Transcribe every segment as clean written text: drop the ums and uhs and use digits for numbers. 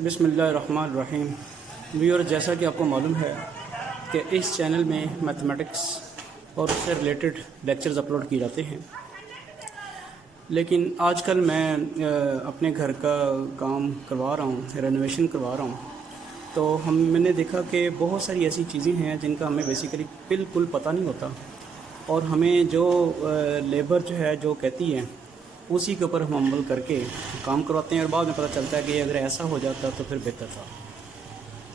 बिस्मिल्लाहिर्रहमानिर्रहीम। व्यूअर, जैसा कि आपको मालूम है कि इस चैनल में मैथमेटिक्स और उससे रिलेटेड लेक्चर्स अपलोड किए जाते हैं, लेकिन आजकल मैं अपने घर का काम करवा रहा हूँ, रेनोवेशन करवा रहा हूँ। तो मैंने देखा कि बहुत सारी ऐसी चीज़ें हैं जिनका हमें बेसिकली बिल्कुल पता नहीं होता, और हमें जो लेबर जो है जो कहती है उसी के ऊपर हम अमल करके काम करवाते हैं, और बाद में पता चलता है कि अगर ऐसा हो जाता तो फिर बेहतर था।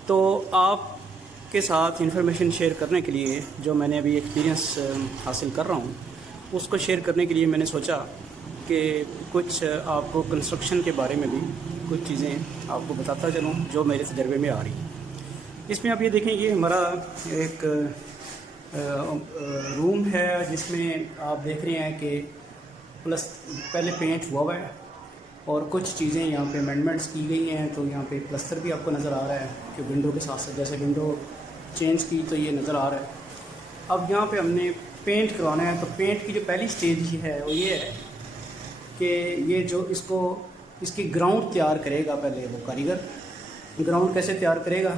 तो आपके साथ इंफॉर्मेशन शेयर करने के लिए जो मैंने अभी एक्सपीरियंस हासिल कर रहा हूँ उसको शेयर करने के लिए मैंने सोचा कि कुछ आपको कंस्ट्रक्शन के बारे में भी कुछ चीज़ें आपको बताता चलूँ जो मेरे तजर्बे में आ रही हैं। इसमें आप ये देखें, ये हमारा एक रूम है जिसमें आप देख रहे हैं कि प्लस पहले पेंट हुआ है और कुछ चीज़ें यहाँ पे अमेंडमेंट्स की गई हैं। तो यहाँ पे प्लस्तर भी आपको नज़र आ रहा है कि विंडो के साथ साथ जैसे विंडो चेंज की तो ये नज़र आ रहा है। अब यहाँ पे हमने पेंट करवाना है, तो पेंट की जो पहली स्टेज है वो ये है कि ये जो इसकी ग्राउंड तैयार करेगा पहले वो कारीगर। ग्राउंड कैसे तैयार करेगा,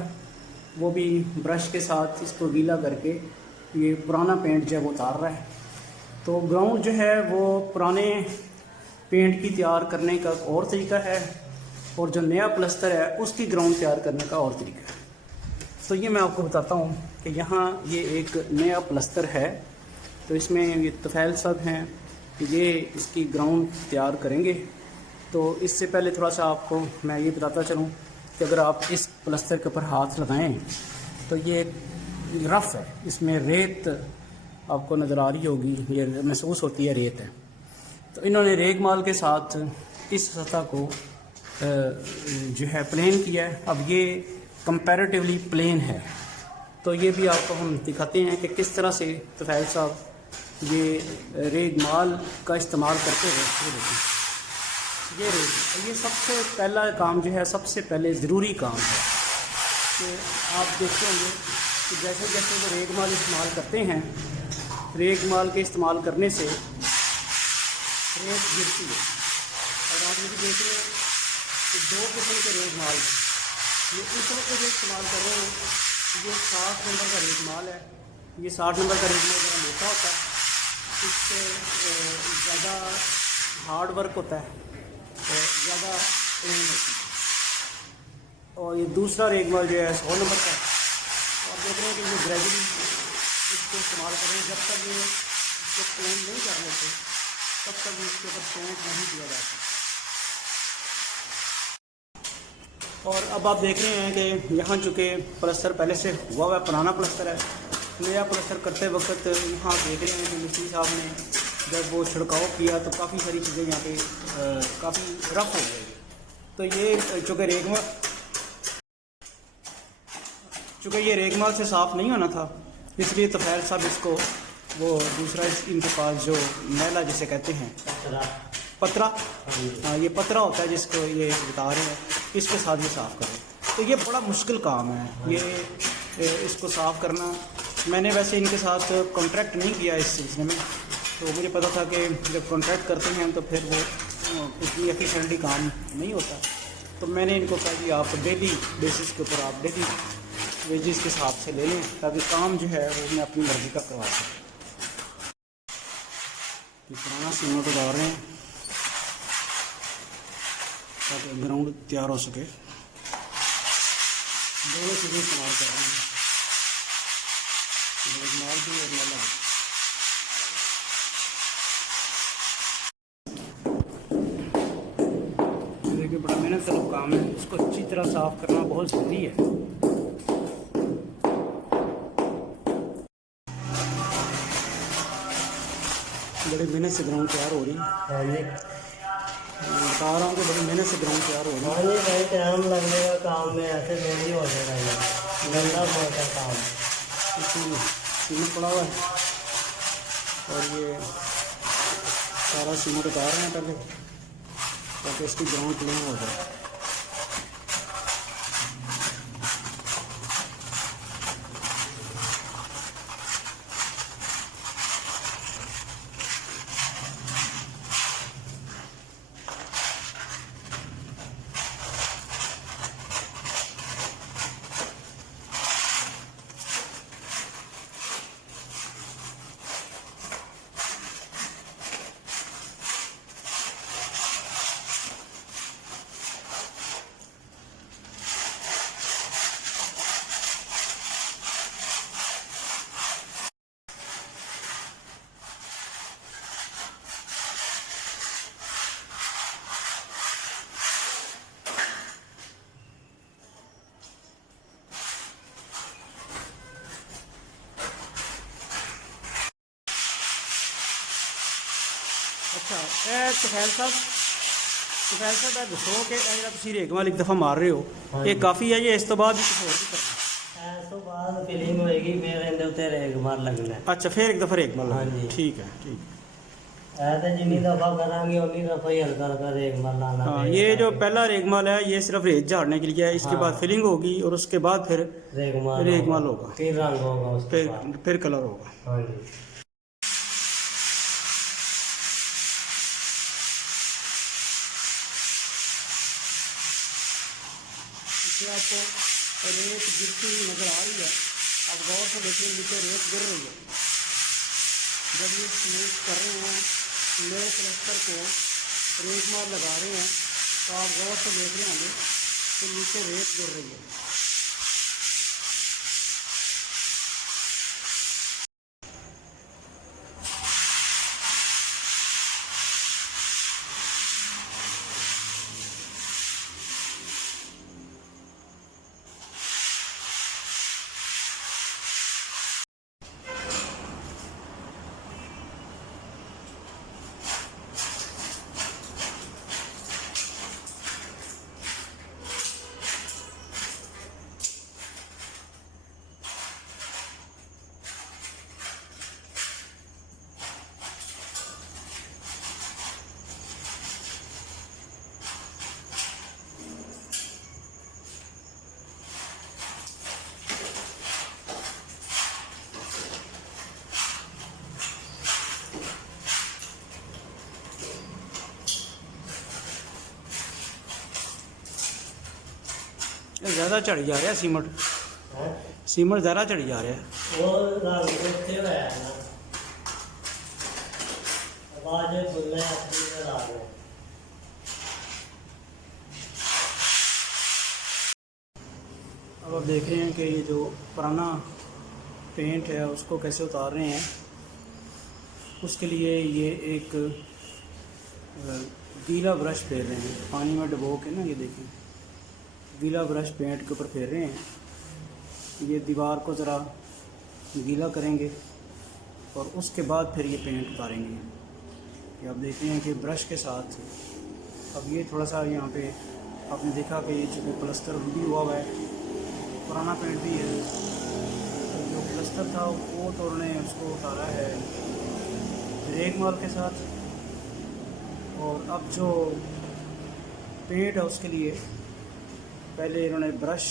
वो भी ब्रश के साथ इसको गीला करके ये पुराना पेंट जो है वो उतार रहा है। तो ग्राउंड जो है वो पुराने पेंट की तैयार करने का और तरीका है, और जो नया प्लस्तर है उसकी ग्राउंड तैयार करने का और तरीका है। तो ये मैं आपको बताता हूँ कि यहाँ ये एक नया प्लस्तर है, तो इसमें ये तुफैल साहब हैं, ये इसकी ग्राउंड तैयार करेंगे। तो इससे पहले थोड़ा सा आपको मैं ये बताता चलूँ कि अगर आप इस प्लस्तर के ऊपर हाथ लगाएं तो ये रफ़ है, इसमें रेत आपको नज़र आ रही होगी, ये महसूस होती है रेत है। तो इन्होंने रेगमाल के साथ इस सतह को जो है प्लेन किया है। अब ये कंपैरेटिवली प्लेन है, तो ये भी आपको हम दिखाते हैं कि किस तरह से तुफैल साहब ये रेगमाल का इस्तेमाल करते हुए ये सबसे पहला काम जो है, सबसे पहले ज़रूरी काम है कि आप देखते होंगे कि जैसे जैसे वो रेगमाल इस्तेमाल करते हैं, रेगमाल के इस्तेमाल करने से रेत गिरती है। और आप ये भी देख रहे हैं कि दो किस्म के रेगमाल, ये इस वक्त जो इस्तेमाल कर रहे हैं ये 60 नंबर का रेगमाल है। ये 60 नंबर का रेगमाल ज़रा मोटा होता है, इससे ज़्यादा हार्ड वर्क होता है और ज़्यादा प्लेन होती है। और ये दूसरा रेगमाल जो है 100 नंबर का है। तो आप देख रहे हैं कि ये ग्रेजुअली इसको इस्तेमाल करें, जब तक ये इसको प्लेन नहीं कर लेते तब तक इसके ऊपर पेंट नहीं किया जाता। और अब आप देख रहे हैं कि यहाँ चूँकि प्लस्तर पहले से हुआ है, पुराना प्लस्तर है, नया प्लस्तर करते वक्त यहाँ देख रहे हैं कि मिस्त्री साहब ने जब वो छिड़काव किया तो काफ़ी सारी चीज़ें यहाँ पे काफ़ी रफ हो गई। तो ये चूँकि ये रेगमाल से साफ़ नहीं होना था, इसलिए तुफैल साहब इसको वो दूसरा इनके पास जो मैला जिसे कहते हैं पतरा, ये पतरा होता है जिसको ये बता रहे हैं, इसके साथ ये साफ़ करें। तो ये बड़ा मुश्किल काम है ये इसको साफ़ करना। मैंने वैसे इनके साथ कॉन्ट्रैक्ट नहीं किया इस सिलसिले में, तो मुझे पता था कि जब कॉन्ट्रैक्ट करते हैं तो फिर वो उतनी एफिशिएंटली काम नहीं होता। तो मैंने इनको कहा कि आप डेली बेसिस के ऊपर आप डेली वेजेस के हिसाब से ले लें, ताकि काम जो है वो मैं अपनी मर्ज़ी का करवा सकूँ। पुराना सीमेंट उतार रहे हैं ताकि ग्राउंड तैयार हो सके। दोनों चीज़ें इस्तेमाल कर रहे हैं, रेगमाल भी और मैला। देखिए बड़ा मेहनत का काम है, इसको अच्छी तरह साफ़ करना बहुत ज़रूरी है। बड़ी मेहनत से ग्राउंड तैयार हो रही है। बता रहा हूँ कि बड़ी मेहनत से ग्राउंड तैयार हो रही है। भाई टाइम लगने का काम में ऐसे नहीं हो जाएगा, ये गंदा बहुत है काम। इसमें सीमेंट पड़ा हुआ है और ये सारा सीमेंट उतार रहे हैं पहले ताकि इसकी ग्राउंड प्लेन हो जाए। तुफैल साहब दसो कि ਜਿਹੜਾ ਤੁਸੀਂ ਰੇਗਮਾਲ ਇੱਕ ਦਫਾ ਮਾਰ ਰਹੇ ਹੋ ਇਹ ਕਾਫੀ ਹੈ ਜਾਂ ਇਸ ਤੋਂ ਬਾਅਦ ਵੀ ਕੁਝ ਹੋਰ ਵੀ ਕਰਨਾ? ਇਸ ਤੋਂ ਬਾਅਦ ਫਿਲਿੰਗ ਹੋਏਗੀ, ਫਿਰ ਇਹਦੇ ਉੱਤੇ ਰੇਗਮਾਲ ਲੱਗਣਾ। अच्छा फिर एक दफ़ा रेगमाल हाँ जी। ठीक है ठीक है। तो जितनी दफ़ा करांगे उतनी दफ़ा ही हल्का हल्का रेगमाल लाना हाँ पड़ेगा। ये जो पहला रेगमाल है ये सिर्फ रेत झाड़ने के लिए है, इसके हाँ। बाद फिलिंग होगी और उसके बाद फिर रेगमाल होगा, फिर रंग होगा उसके बाद। फिर कलर होगा। हाँ जी। इसमें आपको रेत गिरती हुई नज़र आ रही है, आप गौर से देखिए नीचे रेत गिर रही है। जब ये स्मूथ कर रहे हैं नए प्लस्तर को, रेगमाल लगा रहे हैं, तो आप गौर से देख रहे होंगे कि नीचे रेत गिर रही है। ज़्यादा चढ़ जा रहा है सीमेंट ज़्यादा चढ़ जा रहा है। वो रंग उठे हुए है ना, आवाज खुले अपनी में आ गए। अब आप देख रहे हैं कि ये जो पुराना पेंट है उसको कैसे उतार रहे हैं। उसके लिए ये एक गीला ब्रश फेर रहे हैं पानी में डुबो के ना, ये देखें गीला ब्रश पेंट के ऊपर फेर रहे हैं। ये दीवार को ज़रा गीला करेंगे और उसके बाद फिर ये पेंट उतारेंगे। ये आप देख रहे हैं कि ब्रश के साथ अब ये थोड़ा सा यहाँ पे आपने देखा कि ये जो प्लस्तर भी हुआ है, पुराना पेंट भी है, तो जो प्लस्तर था वो तो उन्होंने उसको उतारा है रेगमाल के साथ। और अब जो पेंट है उसके लिए पहले इन्होंने ब्रश,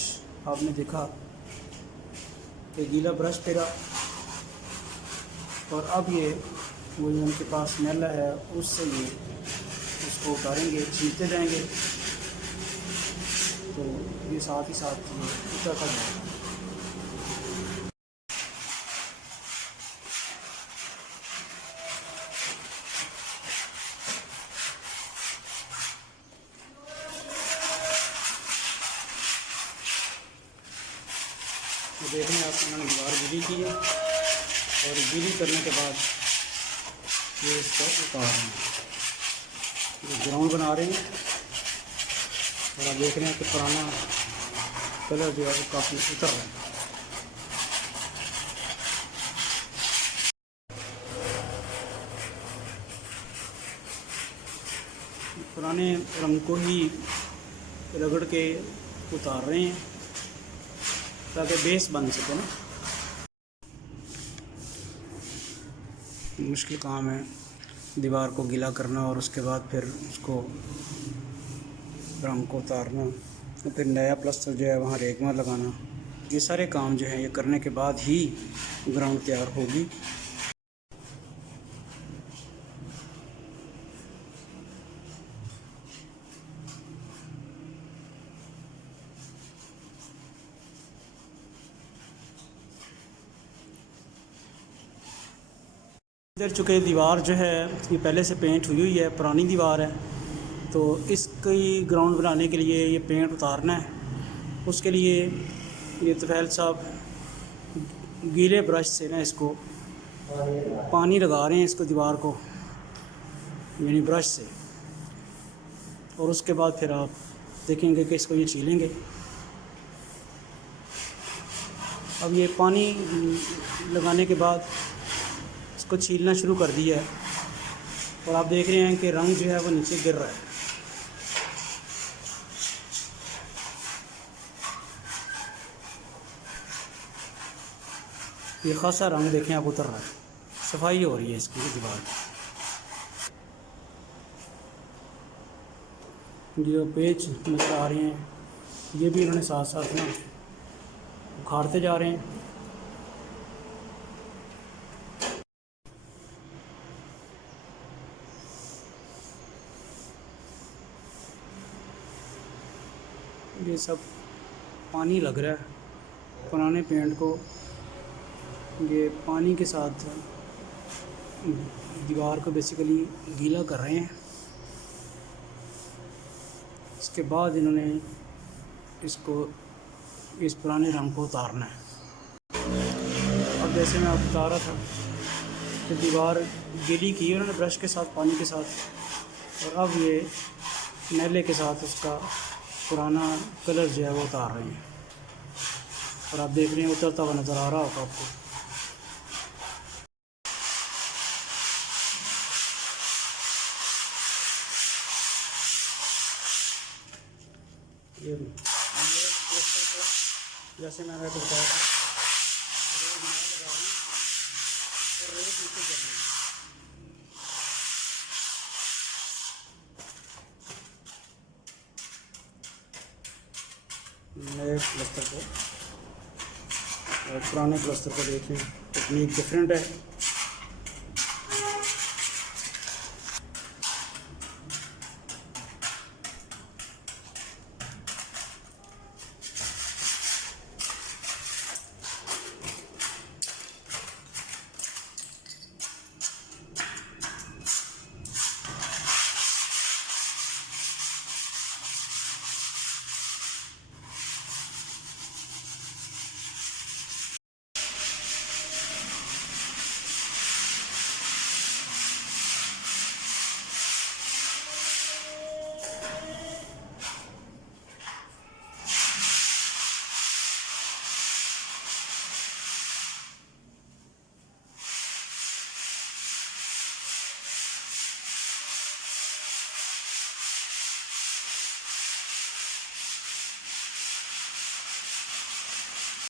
आपने देखा कि गीला ब्रश फेरा, और अब ये वो जो उनके पास मैला है उससे ये उसको उतारेंगे, छीलते जाएंगे, तो ये साथ ही साथ ये उतरता जाएगा। तो देख रहे हैं आप, उन्होंने दीवार गीली की है और गीली करने के बाद ये इसको उतार रहे हैं, ये ग्राउंड बना रहे हैं। और आप देख रहे हैं कि पुराना कलर जो है वो काफ़ी उतर रहा है। पुराने रंग को ही रगड़ के उतार रहे हैं ताकि बेस बन सके ना। मुश्किल काम है दीवार को गीला करना और उसके बाद फिर उसको रंग को उतारना और फिर नया प्लस्तर जो है वहाँ रेगमाल लगाना। ये सारे काम जो है ये करने के बाद ही ग्राउंड तैयार होगी। इधर चूँकि दीवार जो है ये पहले से पेंट हुई है, पुरानी दीवार है, तो इसकी ग्राउंड बनाने के लिए ये पेंट उतारना है। उसके लिए ये तुफैल साहब गीले ब्रश से ना इसको पानी लगा रहे हैं, इसको दीवार को यानी ब्रश से, और उसके बाद फिर आप देखेंगे कि इसको ये छीलेंगे। अब ये पानी लगाने के बाद इसको छीलना शुरू कर दिया है और आप देख रहे हैं कि रंग जो है वो नीचे गिर रहा है। ये खासा रंग देखें आप उतर रहा है, सफाई हो रही है इसकी दीवार। जो पेज नज़र आ रहे हैं ये भी इन्होंने साथ साथ ना उखाड़ते जा रहे हैं। ये सब पानी लग रहा है पुराने पेंट को, ये पानी के साथ दीवार को बेसिकली गीला कर रहे हैं। इसके बाद इन्होंने इसको इस पुराने रंग को उतारना है। अब जैसे मैं आपको बता रहा था कि दीवार गीली की उन्होंने ब्रश के साथ, पानी के साथ, और अब ये मैले के साथ उसका पुराना कलर जो है वो उतार रहे हैं। और आप देख रहे हैं उतरता हुआ नज़र आ रहा होगा आपको। ये प्लास्टर को जैसे मैंने आपको बताया था, रेत मैं लगा रहा हूँ और रेत नीचे गिर रही है। नए प्लास्टर को और पुराने प्लास्टर को देखें, टेक्निक डिफरेंट है।